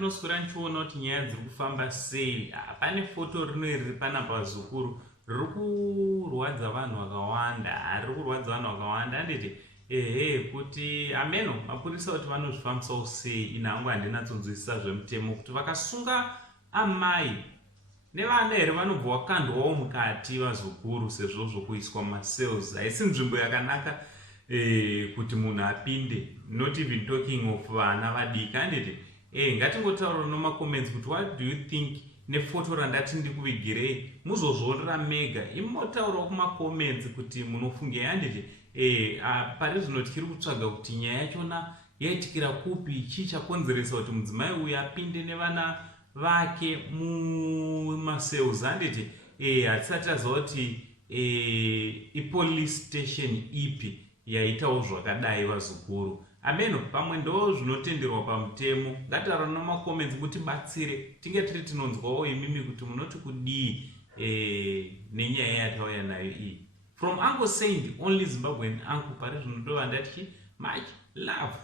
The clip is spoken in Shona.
ndinoswera ndichiona kuti nyaya dziri kufamba sei. Pane foto riri pana pazukuru riri kurwadza vanhu vakawanda handiti kuti ameno mapurisa kuti vanozvifambisawo sei. Ina hangu handinatsonzwisisa zvemutemo kuti vakasunga amai nevana here vanobva vakandwawo mukati vazukuru sezvo zvokuiswa mumacells. Haisi nzvimbo yakanaka kuti munhu apinde, not even talking of vana vadiki handiti. Ngatingotaura nomacomments kuti what do you think nefoto randati ndikuvigirei. Muzozvionera mega, imotaurawo kumacomments kuti munofungei handiti. Pari zvino tikiri kutsvaga kuti nyaya yachona yaitikira kupi, chii chakonzeresa kuti mudzimai uyu apinde nevana vake mumacells handiti. Hatisati taziva kuti ipolice station ipi yaitawo zvakadai vazukuru. Ameno pamwe ndo zvinotenderwa pamutemo. Ngataura nomacomments kuti batsire tinge tiri tinonzwawo imimi kuti munoti kudii nenyaya yatauya nayo iyi. From Uncle Saint, only Zimbabwean uncle, pari zvino ndova ndati much love.